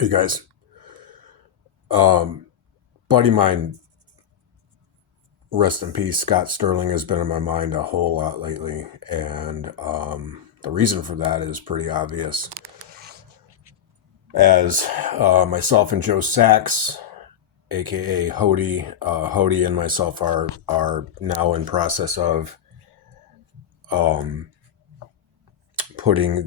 Hey guys, um, buddy mine, rest in peace. Scott Sterling has been in my mind a whole lot lately, and the reason for that is pretty obvious. As myself and Joe Sachs, aka Hody, Hody and myself are now in process of um, putting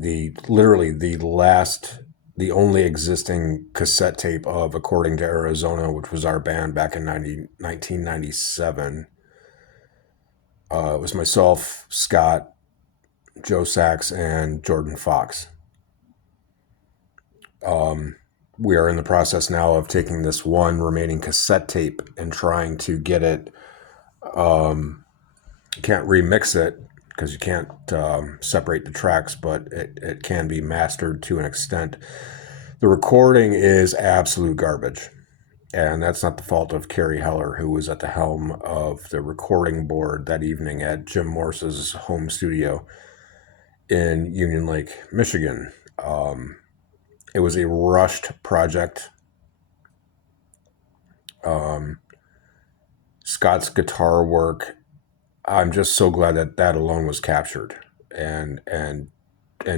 the only existing cassette tape of According to Arizona, which was our band back in 1997. It was myself, Scott, Joe Sachs, and Jordan Fox. Um, we are in the process now of taking this one remaining cassette tape and trying to get it. You can't remix it because you can't separate the tracks, but it can be mastered to an extent. The recording is absolute garbage. And that's not the fault of Carrie Heller, who was at the helm of the recording board that evening at Jim Morse's home studio in Union Lake, Michigan. It was a rushed project. Um, Scott's guitar work, I'm just so glad that that alone was captured, and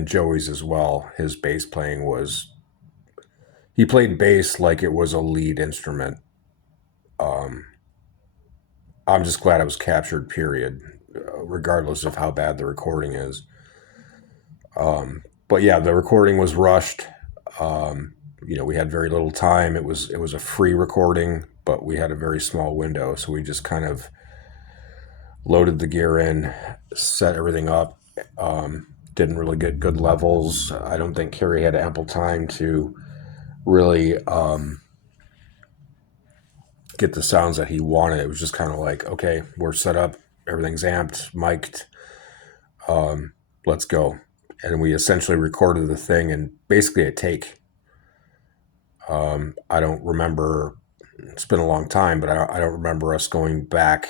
Joey's as well. His bass playing was he played bass like it was a lead instrument. Um, I'm just glad it was captured. Period, regardless of how bad the recording is. But yeah, the recording was rushed. We had very little time. It was a free recording, but we had a very small window, so we just kind of loaded the gear in, set everything up. Didn't really get good levels. I don't think Kerry had ample time to really get the sounds that he wanted. It was just kind of like, okay, we're set up, everything's amped, mic'd, let's go. And we essentially recorded the thing in basically a take. I don't remember, it's been a long time, but I don't remember us going back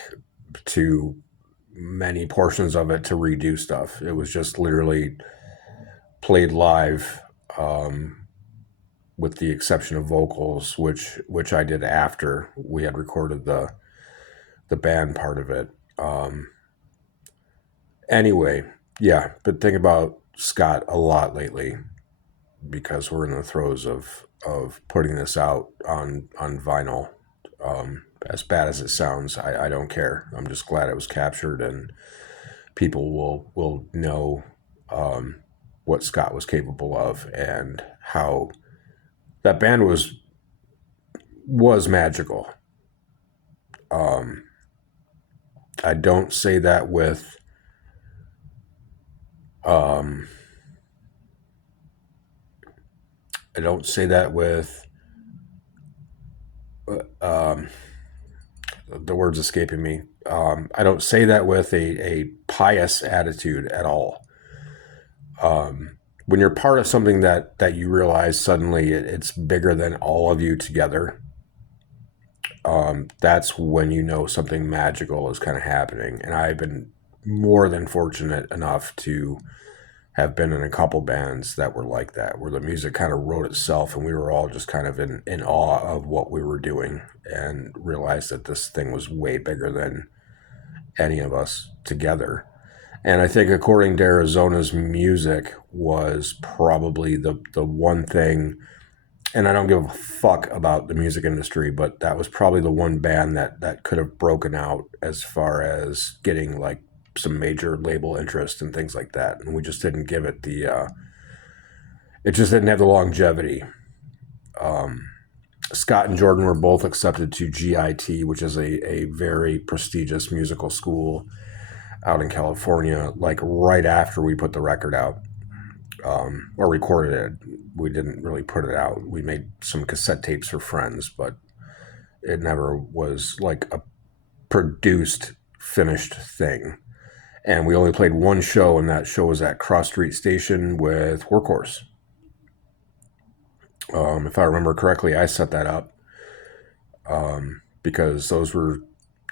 to many portions of it to redo stuff. It was just literally played live, with the exception of vocals, which I did after we had recorded the band part of it. Anyway, yeah, been thinking about Scott a lot lately because we're in the throes of putting this out on vinyl. As bad as it sounds, I don't care. I'm just glad it was captured and people will know what Scott was capable of and how that band was magical. I don't say that with um, I don't say that with um, the words escaping me. I don't say that with a pious attitude at all. When you're part of something that you realize suddenly it's bigger than all of you together, that's when you know something magical is kind of happening. And I've been more than fortunate enough to have been in a couple bands that were like that, where the music kind of wrote itself and we were all just kind of in awe of what we were doing and realized that this thing was way bigger than any of us together. And I think according to Arizona's music was probably the one thing, and I don't give a fuck about the music industry, but that was probably the one band that could have broken out as far as getting like some major label interest and things like that. And we just didn't give it it just didn't have the longevity. Scott and Jordan were both accepted to GIT, which is a very prestigious musical school out in California, like right after we put the record out, or recorded it. We didn't really put it out. We made some cassette tapes for friends, but it never was like a produced, finished thing. And we only played one show, and that show was at Cross Street Station with Workhorse. If I remember correctly, I set that up because those were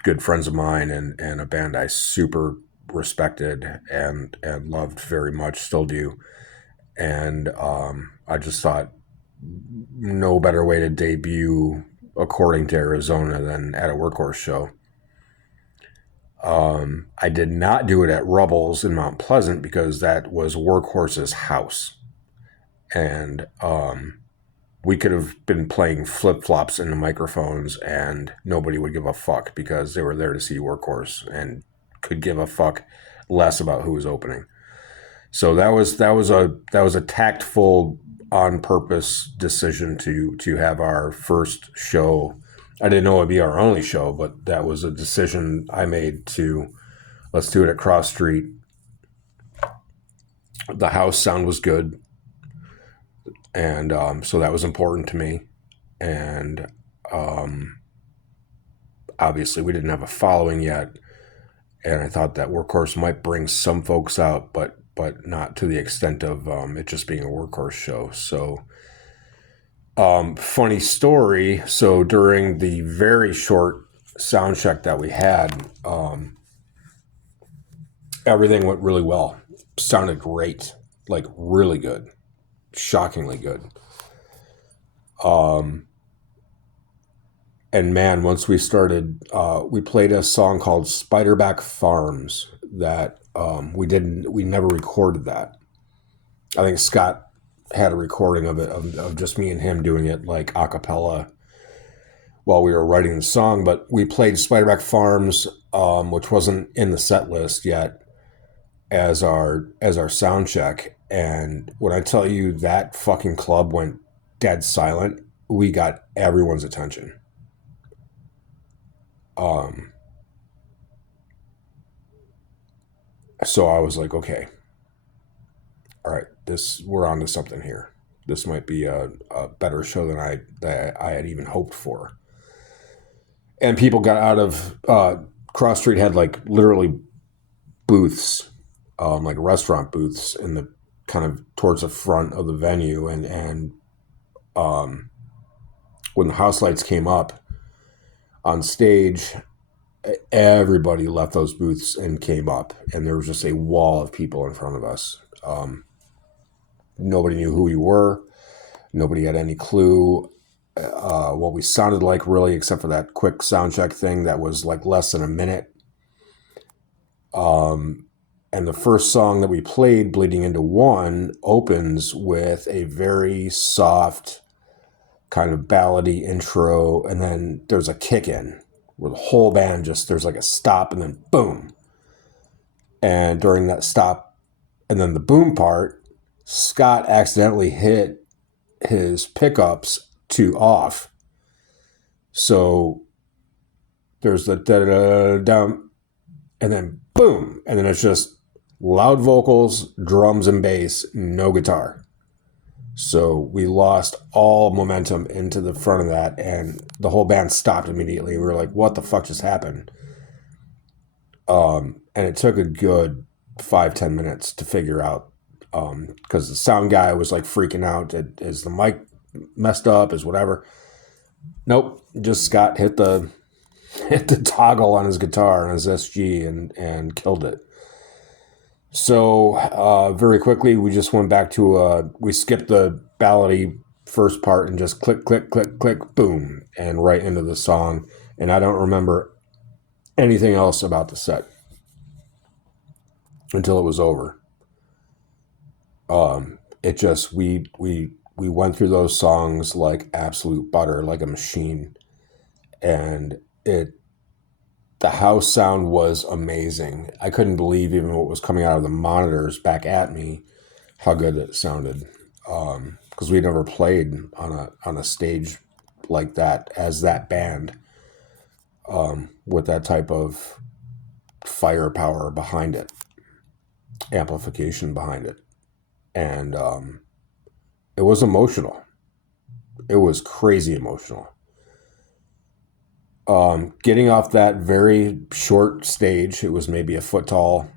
good friends of mine and a band I super respected and loved very much, still do. And I just thought no better way to debut, according to Arizona, than at a workhorse show. I did not do it at Rubbles in Mount Pleasant because that was Workhorse's house. And we could have been playing flip-flops into microphones and nobody would give a fuck because they were there to see Workhorse and could give a fuck less about who was opening. So that was a tactful, on purpose decision to have our first show. I didn't know it would be our only show, but that was a decision I made to let's do it at Cross Street. The house sound was good, and so that was important to me. And obviously, we didn't have a following yet, and I thought that Workhorse might bring some folks out, but not to the extent of it just being a Workhorse show. So, funny story. So during the very short sound check that we had, everything went really well. Sounded great, like really good, shockingly good. And man, once we started, we played a song called Spiderback Farms that we never recorded that. I think Scott had a recording of it, of just me and him doing it like a cappella while we were writing the song. But we played Spiderback Farms, which wasn't in the set list yet, as our sound check. And when I tell you that fucking club went dead silent, we got everyone's attention. So I was like, okay, all right, we're on to something here. This might be a better show than I had even hoped for. And people got out of Cross Street had like literally booths, like restaurant booths in the kind of towards the front of the venue, and when the house lights came up on stage, everybody left those booths and came up, and there was just a wall of people in front of us. Nobody knew who we were. Nobody had any clue what we sounded like, really, except for that quick sound check thing that was like less than a minute. And the first song that we played, Bleeding Into One, opens with a very soft kind of ballady intro, and then there's a kick in where the whole band there's like a stop and then boom. And during that stop and then the boom part, Scott accidentally hit his pickups to off. So there's the da-da-da-dum, and then boom. And then it's just loud vocals, drums and bass, no guitar. So we lost all momentum into the front of that, and the whole band stopped immediately. We were like, what the fuck just happened? And it took a good 5-10 minutes to figure out, because the sound guy was like freaking out. Is the mic messed up? Is whatever? Nope. Just Scott hit the toggle on his guitar on his SG and killed it. So very quickly, we just went back to we skipped the ballady first part and just click, click, click, click, boom, and right into the song. And I don't remember anything else about the set until it was over. It just we went through those songs like absolute butter, like a machine, and the house sound was amazing. I couldn't believe even what was coming out of the monitors back at me, how good it sounded. Because we never played on a stage like that as that band, with that type of firepower behind it, amplification behind it. And it was emotional. It was crazy emotional. Getting off that very short stage, it was maybe a foot tall,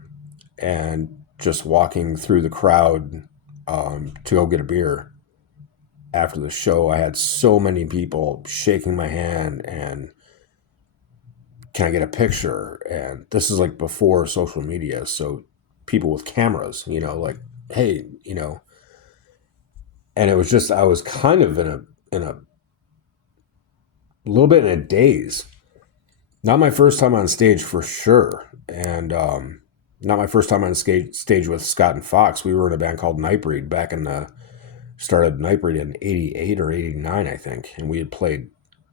and just walking through the crowd to go get a beer after the show. I had so many people shaking my hand and, can I get a picture? And this is like before social media, so people with cameras, like, hey, and it was just, I was kind of in in a little bit in a daze. Not my first time on stage for sure, and not my first time on stage with Scott and Fox. We were in a band called Nightbreed back in the started Nightbreed in '88 or '89, I think, and we had played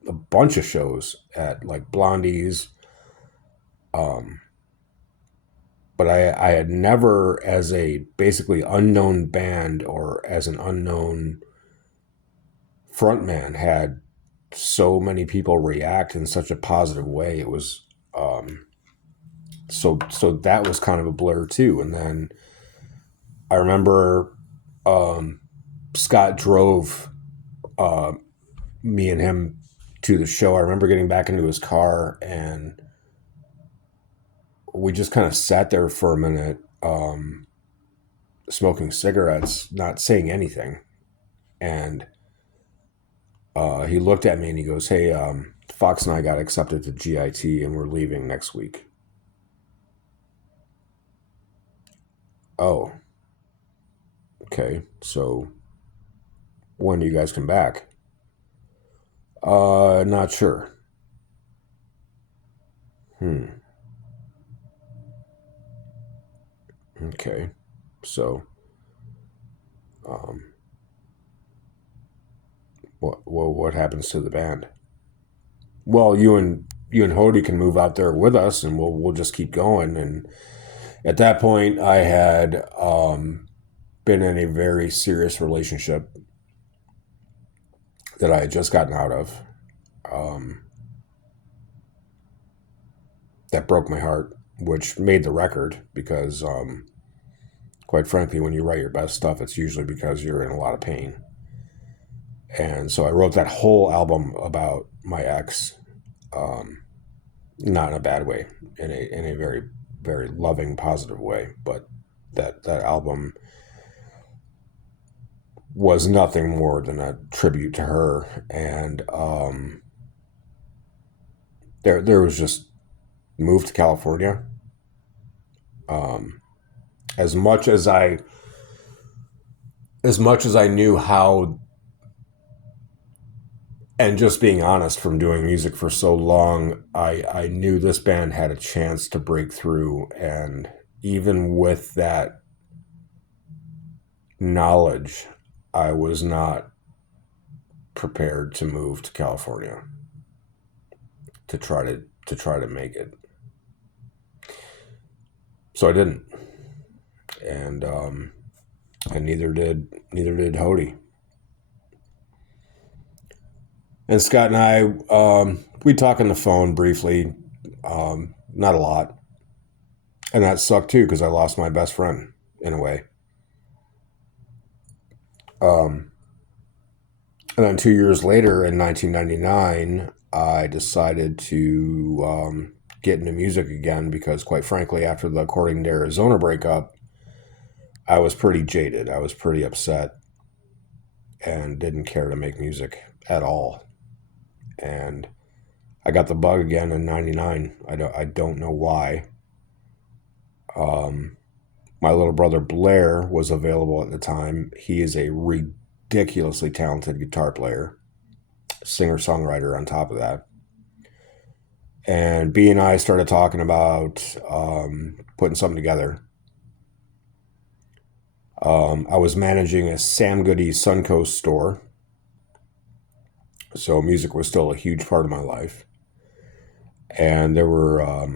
a bunch of shows at like Blondie's. But I had never, as a basically unknown band or as an unknown frontman, had so many people react in such a positive way. It was so that was kind of a blur too. And then I remember Scott drove me and him to the show. I remember getting back into his car and we just kind of sat there for a minute, smoking cigarettes, not saying anything. And he looked at me and he goes, "Hey, Fox and I got accepted to GIT and we're leaving next week." Oh, okay. So when do you guys come back? Not sure. Okay. So, what happens to the band? Well, you and Hody can move out there with us, and we'll just keep going. And at that point, I had been in a very serious relationship that I had just gotten out of. That broke my heart, which made the record because, quite frankly, when you write your best stuff, it's usually because you're in a lot of pain. And so I wrote that whole album about my ex, not in a bad way, in a very, very loving, positive way. But that album was nothing more than a tribute to her. And there was just moved to California. As much as I knew how, and just being honest, from doing music for so long, I knew this band had a chance to break through. And even with that knowledge, I was not prepared to move to California to try to make it. So I didn't, and neither did Hody. And Scott and I, we talk on the phone briefly, not a lot, and that sucked too because I lost my best friend in a way. And then 2 years later, in 1999, I decided to get into music again because, quite frankly, after the According to Arizona breakup, I was pretty jaded. I was pretty upset and didn't care to make music at all. And I got the bug again in 99. I don't know why. My little brother Blair was available at the time. He is a ridiculously talented guitar player, singer-songwriter on top of that. And B and I started talking about putting something together. I was managing a Sam Goody Suncoast store, so music was still a huge part of my life. And there were a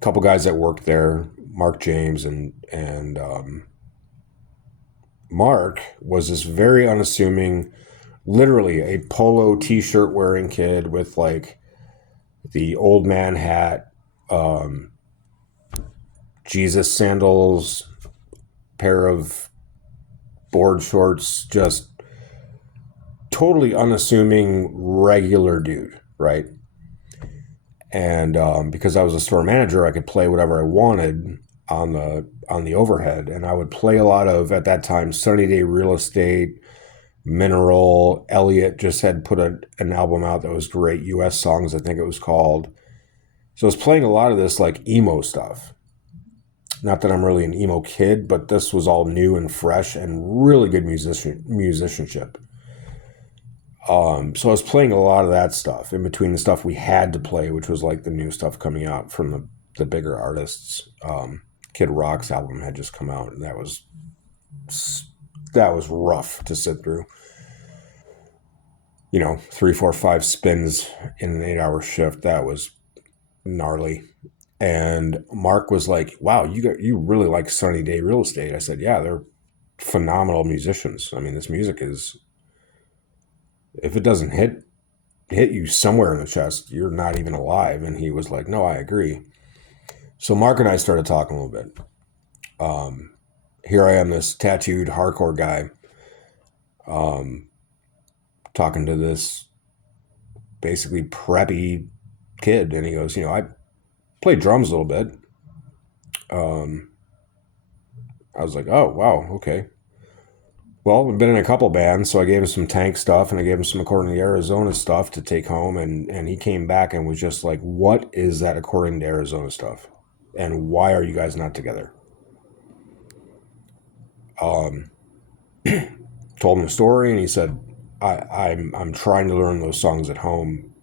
couple guys that worked there, Mark James, and Mark was this very unassuming, literally a polo t-shirt wearing kid with like the old man hat, Jesus sandals, pair of board shorts, just totally unassuming, regular dude, right? And because I was a store manager, I could play whatever I wanted on the overhead, and I would play a lot of, at that time, Sunny Day Real Estate, Mineral. Elliot just had put an album out that was great, U.S. Songs, I think it was called. So I was playing a lot of this like emo stuff. Not that I'm really an emo kid, but this was all new and fresh and really good musicianship. So I was playing a lot of that stuff in between the stuff we had to play, which was like the new stuff coming out from the bigger artists. Kid Rock's album had just come out, and that was rough to sit through. 3, 4, 5 spins in an 8-hour shift. That was gnarly. And Mark was like, "Wow, you really like Sunny Day Real Estate?" I said, "Yeah, they're phenomenal musicians. I mean, this music is, if it doesn't hit you somewhere in the chest, you're not even alive." And he was like, "No, I agree." So Mark and I started talking a little bit. Here I am, this tattooed hardcore guy, talking to this basically preppy kid, and he goes, "I played drums a little bit." I was like, "Oh, wow, okay. Well, we've been in a couple bands," so I gave him some Tank stuff, and I gave him some According to Arizona stuff to take home, and he came back and was just like, "What is that According to Arizona stuff? And why are you guys not together?" Told him the story, and he said, I'm trying to learn those songs at home.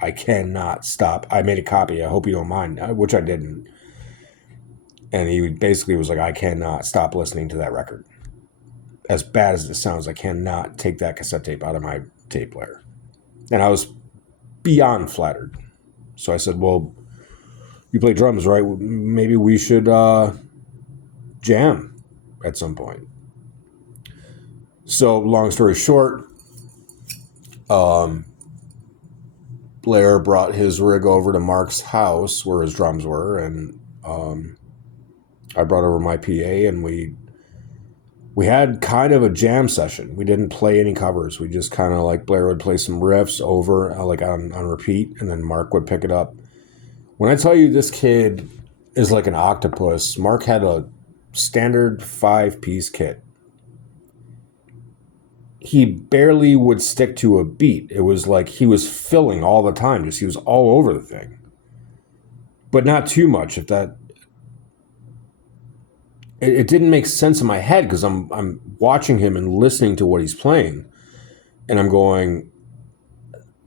I cannot stop. I made a copy. I hope you don't mind," which I didn't. And he basically was like, "I cannot stop listening to that record. As bad as it sounds, I cannot take that cassette tape out of my tape player." And I was beyond flattered. So I said, "Well, you play drums, right? Maybe we should jam at some point." So long story short, Blair brought his rig over to Mark's house where his drums were, and I brought over my PA, and we had kind of a jam session. We didn't play any covers. We just kind of, like, Blair would play some riffs over, like on repeat, and then Mark would pick it up. When I tell you this kid is like an octopus, Mark had a standard 5-piece kit. He barely would stick to a beat. It was like he was filling all the time. Just, he was all over the thing, but not too much. It didn't make sense in my head, because I'm watching him and listening to what he's playing, and I'm going,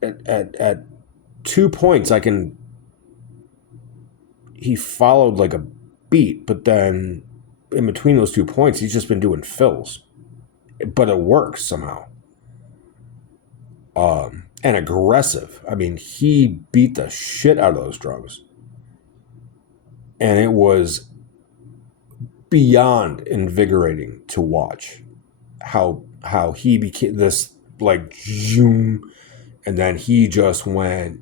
at 2 points he followed like a beat, but then in between those 2 points he's just been doing fills, but it works somehow. And aggressive. I mean, he beat the shit out of those drums, and it was beyond invigorating to watch how he became this, like, zoom, and then he just went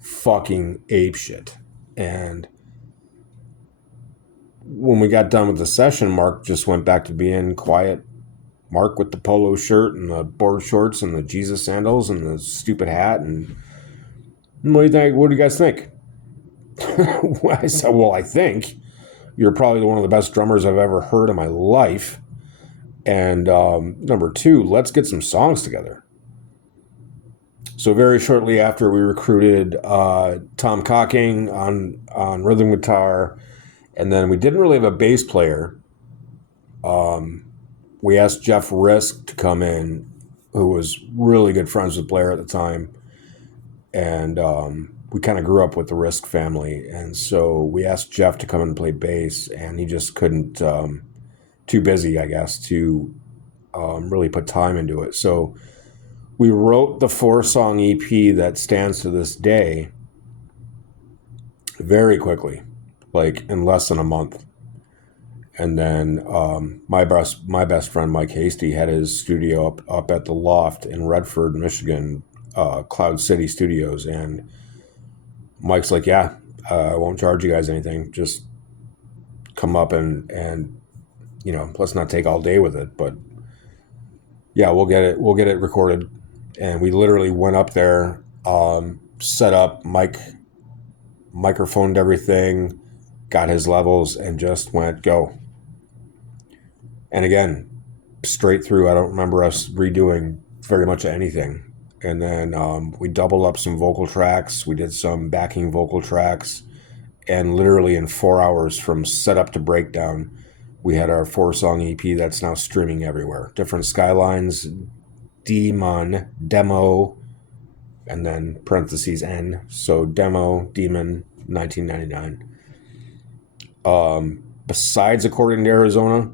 fucking apeshit. And when we got done with the session, Mark just went back to being quiet Mark with the polo shirt and the board shorts and the Jesus sandals and the stupid hat. And what do you think? What do you guys think? I said, "Well, I think you're probably one of the best drummers I've ever heard in my life. And number 2, let's get some songs together." So very shortly after, we recruited Tom Cocking on rhythm guitar, and then we didn't really have a bass player. We asked Jeff Risk to come in, who was really good friends with Blair at the time, and we kind of grew up with the Risk family, and so we asked Jeff to come in and play bass, and he just couldn't. Too busy, I guess, to really put time into it. So we wrote the 4-song EP that stands to this day very quickly, like in less than a month. And then my best friend Mike Hasty had his studio up at the Loft in Redford, Michigan, Cloud City Studios, and Mike's like, "Yeah, I won't charge you guys anything. Just come up and let's not take all day with it, but yeah, we'll get it recorded." And we literally went up there, set up, microphoned everything, got his levels, and just went go. And again, straight through. I don't remember us redoing very much of anything. And then we doubled up some vocal tracks. We did some backing vocal tracks, and literally in 4 hours from setup to breakdown, we had our 4-song EP that's now streaming everywhere. Different skylines, Demon, Demo, and then parentheses N. So Demo, Demon, 1999. Besides According to Arizona,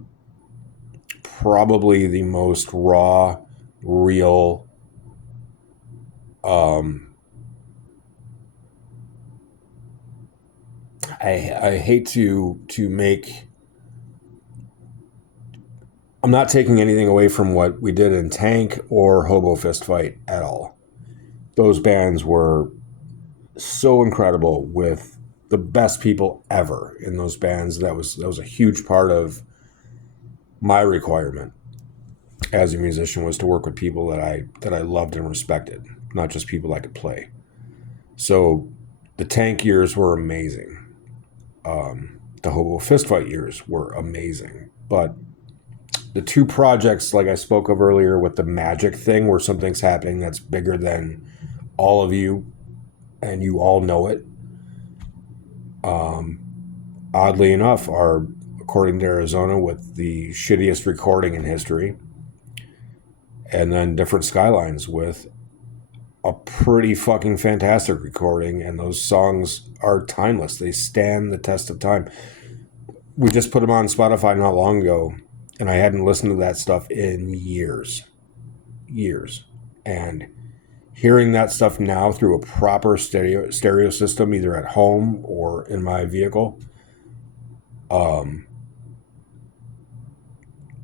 probably the most raw, real, I hate to make. I'm not taking anything away from what we did in Tank or Hobo Fist Fight at all. Those bands were so incredible with the best people ever in those bands. That was a huge part of my requirement as a musician, was to work with people that I loved and respected, not just people I could play. So the Tank years were amazing. The Hobo Fist Fight years were amazing. But the two projects, like I spoke of earlier with the Magic thing, where something's happening that's bigger than all of you and you all know it, oddly enough, are According to Arizona, with the shittiest recording in history, and then Different Skylines with a pretty fucking fantastic recording, and those songs are timeless. They stand the test of time. We just put them on Spotify not long ago, and I hadn't listened to that stuff in years. And hearing that stuff now through a proper stereo system, either at home or in my vehicle,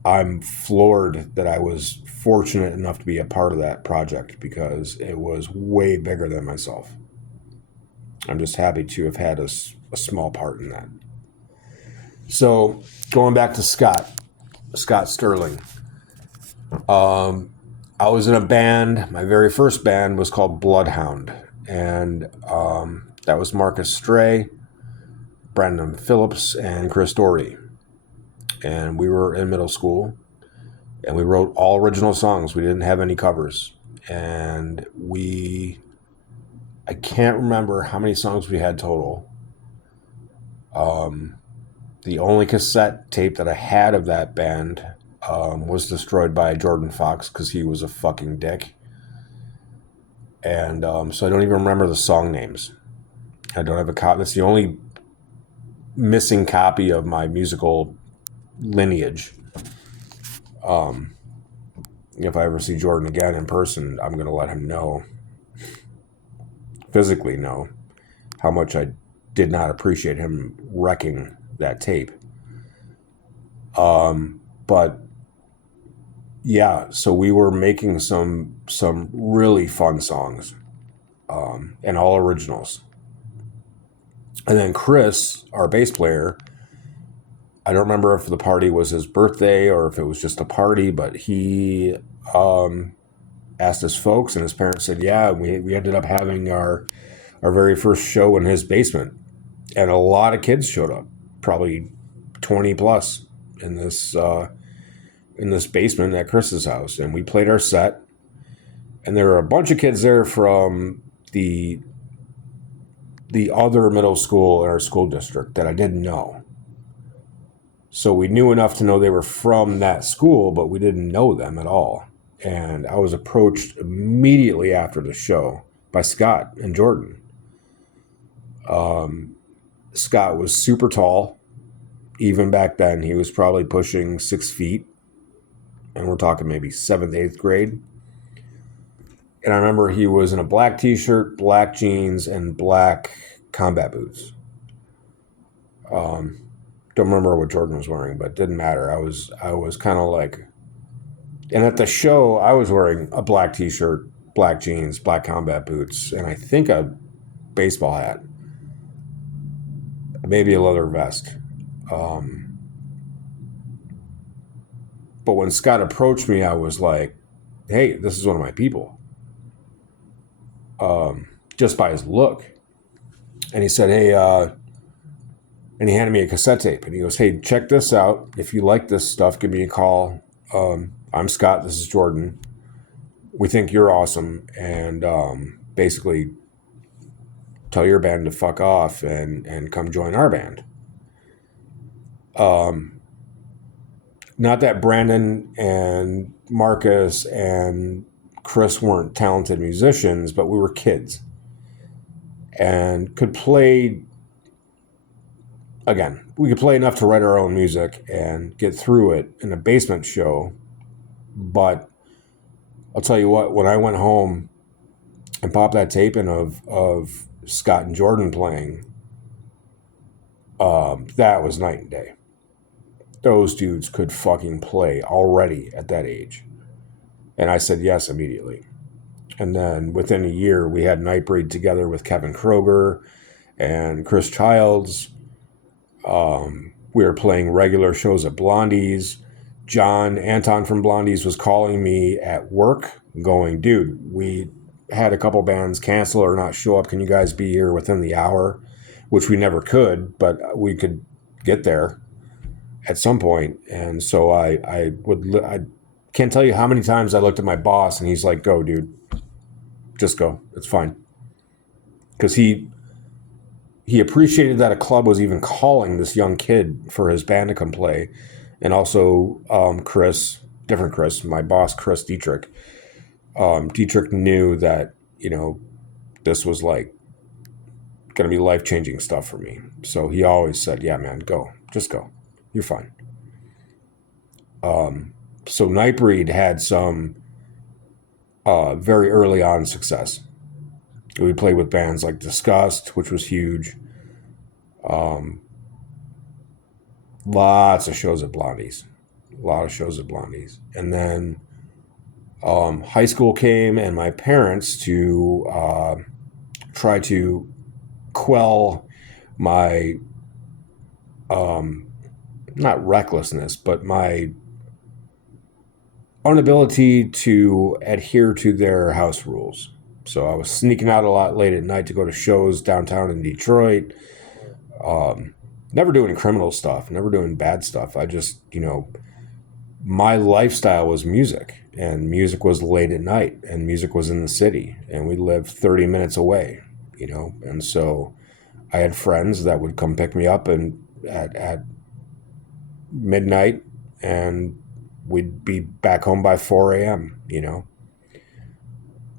I'm floored that I was fortunate enough to be a part of that project, because it was way bigger than myself. I'm just happy to have had a small part in that. So going back to Scott Sterling. I was in a band. My very first band was called Bloodhound. And that was Marcus Stray, Brandon Phillips, and Chris Doherty. And we were in middle school, and we wrote all original songs. We didn't have any covers. And I can't remember how many songs we had total. The only cassette tape that I had of that band was destroyed by Jordan Fox, because he was a fucking dick. And so I don't even remember the song names. I don't have a copy. That's the only missing copy of my musical lineage. If I ever see Jordan again in person, I'm going to let him know, physically know, how much I did not appreciate him wrecking that tape. But yeah, so we were making some really fun songs, and all originals. And then Chris, our bass player, I don't remember if the party was his birthday or if it was just a party, but he asked his folks, and his parents said, yeah, we ended up having our very first show in his basement. And a lot of kids showed up, probably 20 plus, in this basement at Chris's house. And we played our set. And there were a bunch of kids there from the other middle school in our school district that I didn't know. So we knew enough to know they were from that school, but we didn't know them at all. And I was approached immediately after the show by Scott and Jordan. Scott was super tall. Even back then, he was probably pushing 6 feet. And we're talking maybe 7th, 8th grade. And I remember he was in a black t-shirt, black jeans, and black combat boots. Don't remember what Jordan was wearing, but it didn't matter. I was kind of like, and at the show, I was wearing a black t-shirt, black jeans, black combat boots, and I think a baseball hat, maybe a leather vest. But when Scott approached me, I was like, hey, this is one of my people. Just by his look. And he said, hey, and he handed me a cassette tape, and he goes, hey, check this out. If you like this stuff, give me a call. I'm Scott. This is Jordan. We think you're awesome. And basically tell your band to fuck off and come join our band. Not that Brandon and Marcus and Chris weren't talented musicians, but we were kids and could play. Again, we could play enough to write our own music and get through it in a basement show. But I'll tell you what, when I went home and popped that tape in of Scott and Jordan playing, that was night and day. Those dudes could fucking play already at that age. And I said yes immediately. And then within a year, we had Nightbreed together with Kevin Kroger and Chris Childs. We were playing regular shows at Blondie's. Anton from Blondie's was calling me at work going, dude, we had a couple bands cancel or not show up. Can you guys be here within the hour? Which we never could, but we could get there at some point. And so I can't tell you how many times I looked at my boss and he's like, go, dude, just go. It's fine. Because he appreciated that a club was even calling this young kid for his band to come play. And also Chris, different Chris, my boss, Chris Dietrich. Dietrich knew that, this was like going to be life-changing stuff for me. So he always said, yeah, man, go. Just go. You're fine. So Nightbreed had some very early on success. We played with bands like Disgust, which was huge. Lots of shows at Blondie's. A lot of shows at Blondie's. And then high school came, and my parents, to try to quell my, not recklessness, but my inability to adhere to their house rules. So I was sneaking out a lot late at night to go to shows downtown in Detroit. Never doing criminal stuff, never doing bad stuff. I just, my lifestyle was music, and music was late at night, and music was in the city, and we lived 30 minutes away, and so I had friends that would come pick me up and at midnight, and we'd be back home by 4 a.m.,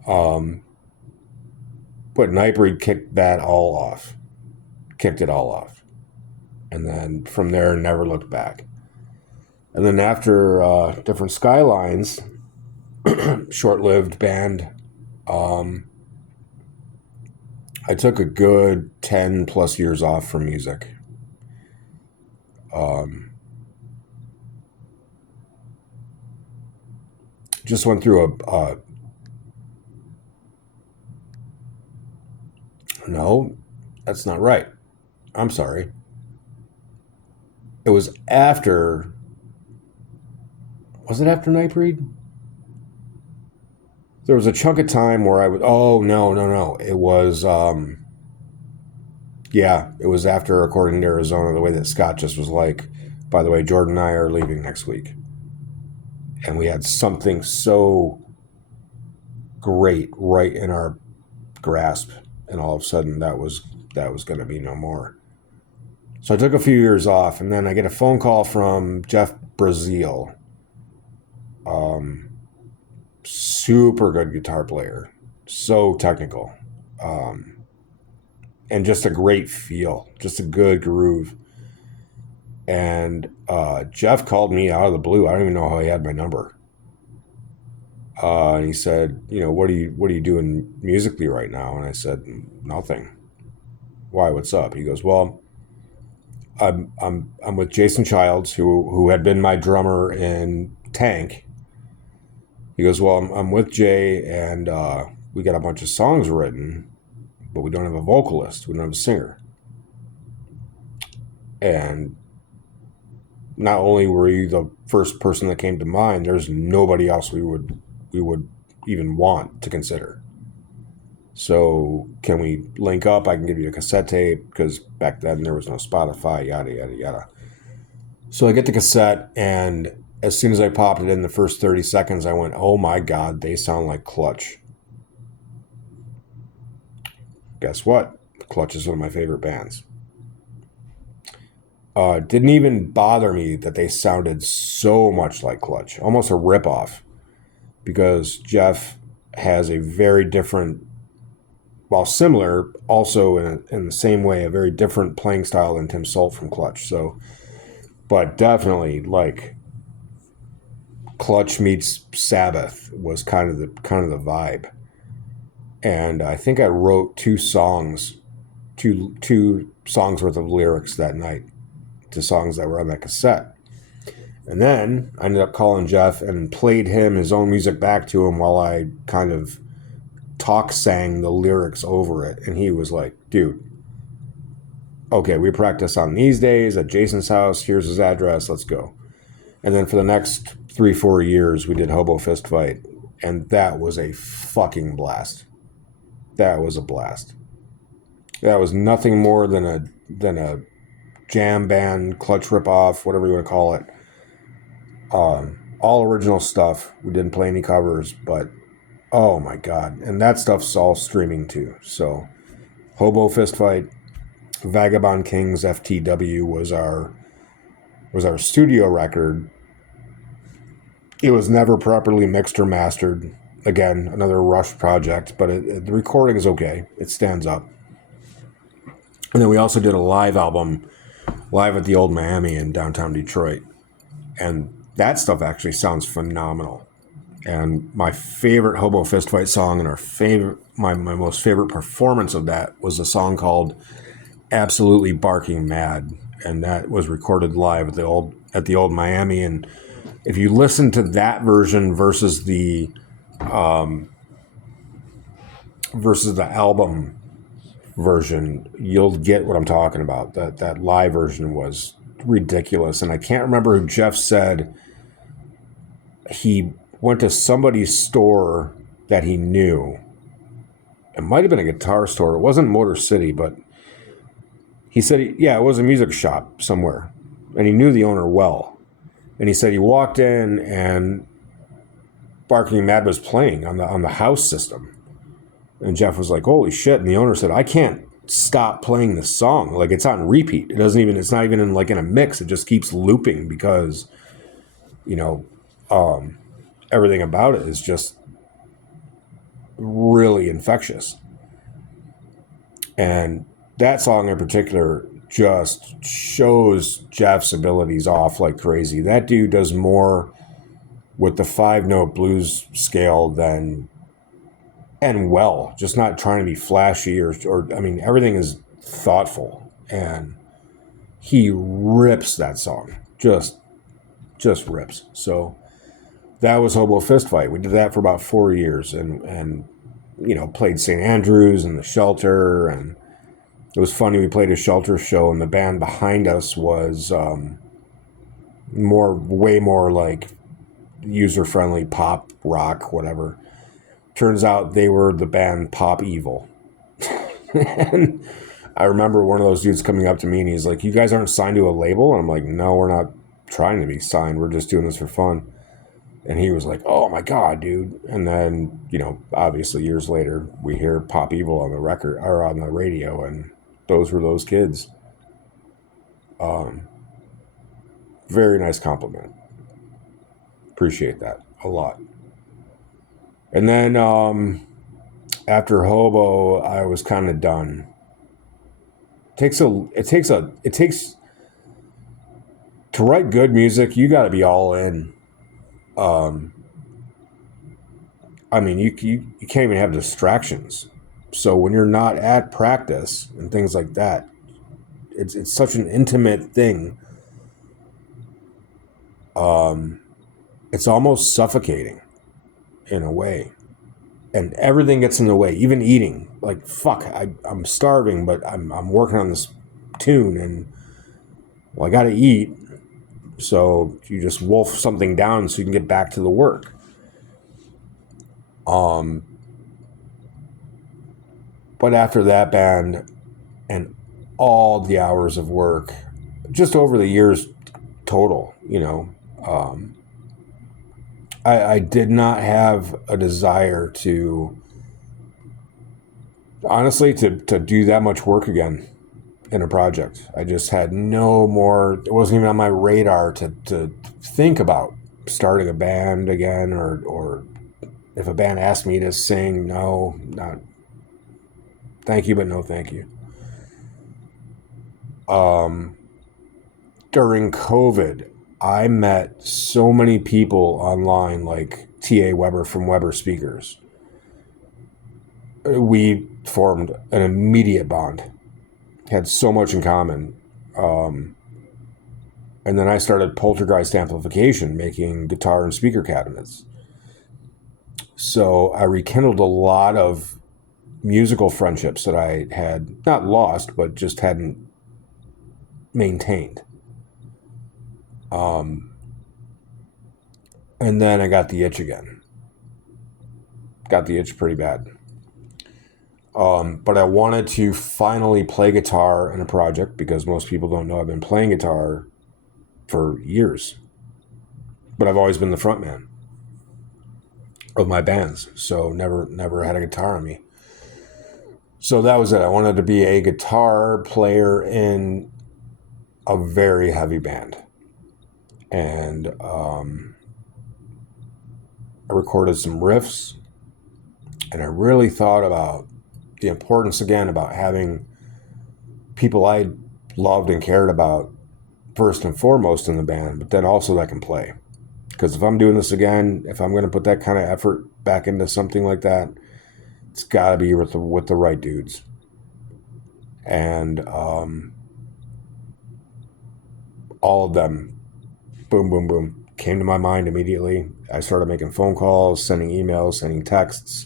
But Nightbreed kicked it all off. And then from there, never looked back. And then after Different Skylines, short-lived band, I took a good 10 plus years off from music. Just went through no, that's not right. I'm sorry. It was after. Was it after Nightbreed? There was a chunk of time where I would. Oh, no. It was. Yeah, it was after According to Arizona. The way that Scott just was like, by the way, Jordan and I are leaving next week, and we had something so great right in our grasp, and all of a sudden that was going to be no more. So I took a few years off, and then I get a phone call from Jeff Brazil. Super good guitar player, so technical, and just a great feel, just a good groove. And Jeff called me out of the blue. I don't even know how he had my number. And he said, what are you doing musically right now? And I said, nothing. Why? What's up? He goes, well, I'm with Jason Childs, who had been my drummer in Tank. He goes, well, I'm with Jay, and we got a bunch of songs written, but we don't have a vocalist. We don't have a singer. And not only were you the first person that came to mind, there's nobody else we would even want to consider. So can we link up? I can give you a cassette tape, because back then there was no Spotify, yada, yada, yada. So I get the cassette, and as soon as I popped it in the first 30 seconds, I went, oh my God, they sound like Clutch. Guess what? Clutch is one of my favorite bands. Didn't even bother me that they sounded so much like Clutch, almost a ripoff, because Jeff has a very different, while similar, also in the same way, a very different playing style than Tim Salt from Clutch. So, but definitely like Clutch meets Sabbath was kind of the vibe. And I think I wrote two songs worth of lyrics that night to songs that were on that cassette. And then I ended up calling Jeff and played him his own music back to him while I kind of sang the lyrics over it. And he was like, dude, okay, we practice on these days at Jason's house. Here's his address. Let's go. And then for the next 3-4 years, we did Hobo Fist Fight. And that was a fucking blast. That was a blast. That was nothing more than a jam band, Clutch ripoff, whatever you want to call it. All original stuff. We didn't play any covers, but oh my god. And that stuff's all streaming too. So Hobo Fist Fight, Vagabond Kings FTW was our studio record. It was never properly mixed or mastered. Again, another Rush project, but the recording is okay. It stands up. And then we also did a live album, live at the Old Miami in downtown Detroit. And that stuff actually sounds phenomenal. And my favorite Hobo Fist Fight song and my most favorite performance of that was a song called Absolutely Barking Mad. And that was recorded live at the Old Miami. And if you listen to that version versus the album version, you'll get what I'm talking about. That live version was ridiculous. And I can't remember who Jeff said he went to somebody's store that he knew. It might have been a guitar store. It wasn't Motor City, but he said, it was a music shop somewhere. And he knew the owner well. And he said he walked in and Barking Mad was playing on the house system. And Jeff was like, holy shit. And the owner said, I can't stop playing this song. Like, it's on repeat. It's not even in a mix. It just keeps looping because, everything about it is just really infectious. And that song in particular just shows Jeff's abilities off like crazy. That dude does more with the 5-note blues scale just not trying to be flashy or everything is thoughtful, and he rips that song. Just rips. So that was Hobo Fist Fight. We did that for about 4 years and played St. Andrews and the Shelter, and it was funny. We played a Shelter show and the band behind us was way more like user-friendly pop, rock, whatever. Turns out they were the band Pop Evil. And I remember one of those dudes coming up to me and he's like, you guys aren't signed to a label? And I'm like, no, we're not trying to be signed. We're just doing this for fun. And he was like, oh my God, dude. And then, obviously years later, we hear Pop Evil on the record or on the radio, and those were those kids. Very nice compliment. Appreciate that a lot. And then after Hobo, I was kind of done. It takes to write good music. You got to be all in. You can't even have distractions. So when you're not at practice and things like that, it's such an intimate thing. It's almost suffocating in a way, and everything gets in the way, even eating. Like, fuck, I'm starving, but I'm working on this tune, and I gotta eat. So you just wolf something down so you can get back to the work. But after that band and all the hours of work, just over the years total, I did not have a desire to, honestly, to do that much work again in a project. I just had no more, it wasn't even on my radar to think about starting a band again or if a band asked me to sing, no, not thank you, but no thank you. During COVID, I met so many people online, like T.A. Weber from Weber Speakers. We formed an immediate bond, had so much in common. And then I started Poltergeist Amplification, making guitar and speaker cabinets. So I rekindled a lot of musical friendships that I had not lost, but just hadn't maintained. And then I got the itch again. Got the itch pretty bad. But I wanted to finally play guitar in a project, because most people don't know I've been playing guitar for years. But I've always been the front man of my bands, so never had a guitar on me. So that was it. I wanted to be a guitar player in a very heavy band. And I recorded some riffs, and I really thought about the importance again about having people I loved and cared about first and foremost in the band, but then also that can play. Because if I'm doing this again, if I'm going to put that kind of effort back into something like that, it's got to be with the right dudes. And all of them, boom, boom, boom, came to my mind immediately. I started making phone calls, sending emails, sending texts.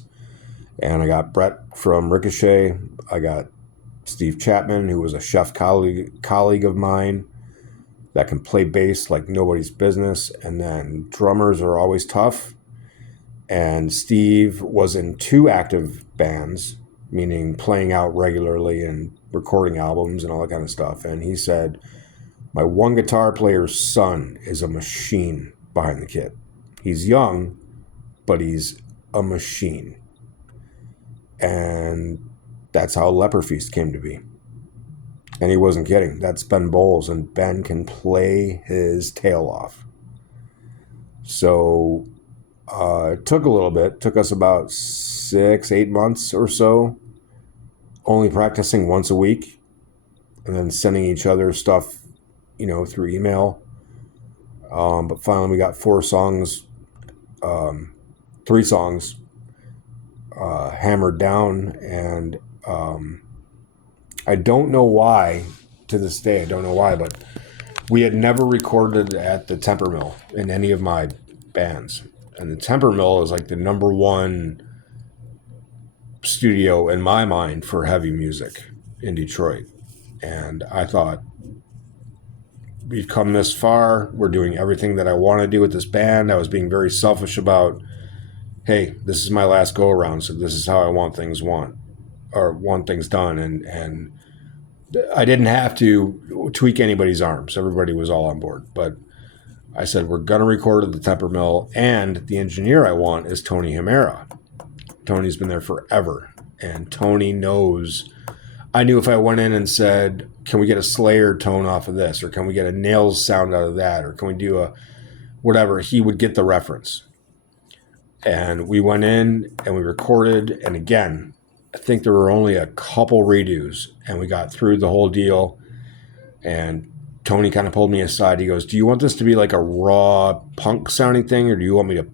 And I got Brett from Ricochet. I got Steve Chapman, who was a chef colleague of mine that can play bass like nobody's business. And then drummers are always tough. And Steve was in 2 active bands, meaning playing out regularly and recording albums and all that kind of stuff. And he said, my one guitar player's son is a machine behind the kit. He's young, but he's a machine. And that's how Leper Feast came to be. And he wasn't kidding. That's Ben Bowles, and Ben can play his tail off. So it took a little bit. It took us about 6-8 months or so, only practicing once a week, and then sending each other stuff, through email. But finally we got 3 songs hammered down, and I don't know why, to this day, I don't know why, but we had never recorded at the Temper Mill in any of my bands. And the Temper Mill is like the number one studio in my mind for heavy music in Detroit. And I thought, we've come this far. We're doing everything that I want to do with this band. I was being very selfish about, hey, this is my last go around, so this is how I want things done. And I didn't have to tweak anybody's arms. Everybody was all on board. But I said, we're going to record at the Temper Mill, and the engineer I want is Tony Himera. Tony's been there forever, and Tony knows. I knew if I went in and said, can we get a Slayer tone off of this, or can we get a Nails sound out of that, or can we do a whatever, he would get the reference. And we went in and we recorded, and again, I think there were only a couple redos, and we got through the whole deal. And Tony kind of pulled me aside. He goes, do you want this to be like a raw punk sounding thing, or do you want me to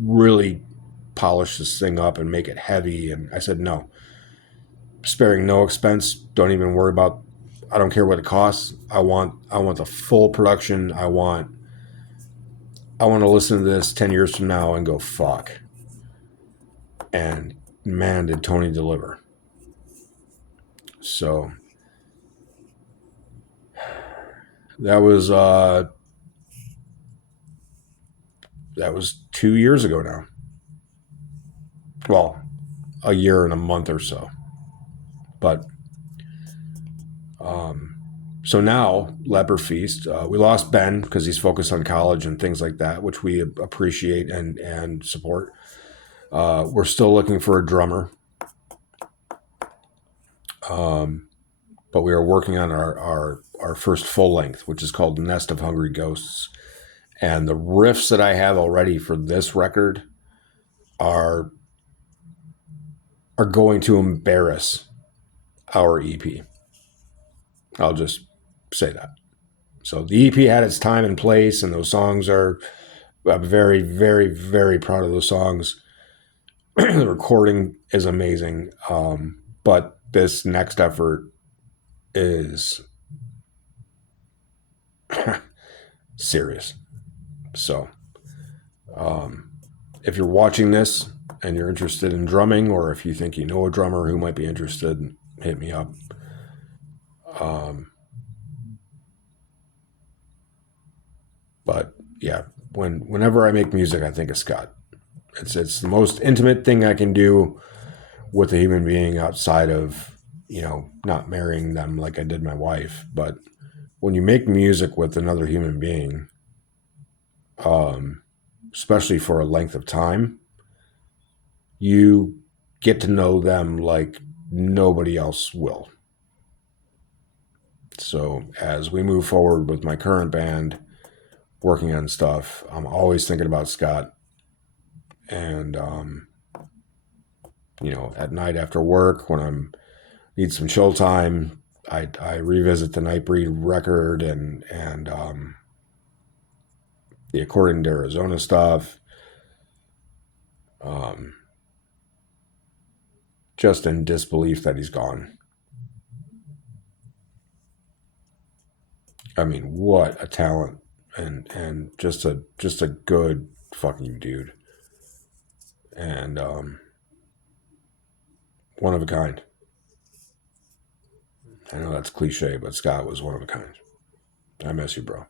really polish this thing up and make it heavy? And I said, no. Sparing no expense. Don't even worry about, I don't care what it costs. I want the full production. I want to listen to this 10 years from now and go, fuck. And man, did Tony deliver. So that was 2 years ago now. Well, a year and a month or so. But so now Leper Feast, we lost Ben because he's focused on college and things like that, which we appreciate and support. We're still looking for a drummer. But we are working on our first full length, which is called Nest of Hungry Ghosts. And the riffs that I have already for this record are going to embarrass our EP. I'll just say that. So the EP had its time and place, and those songs are. I'm very, very, very proud of those songs. The recording is amazing, but this next effort is serious. So, if you're watching this and you're interested in drumming, or if you think you know a drummer who might be interested, hit me up. But yeah, whenever I make music, I think of Scott. It's the most intimate thing I can do with a human being outside of, not marrying them like I did my wife. But when you make music with another human being, especially for a length of time, you get to know them like nobody else will. So as we move forward with my current band, working on stuff, I'm always thinking about Scott. And, at night after work, when I'm need some chill time, I revisit the Nightbreed record and the According to Arizona stuff. Just in disbelief that he's gone. I mean, what a talent, and just a good fucking dude, and one of a kind. I know that's cliche, but Scott was one of a kind. I miss you, bro.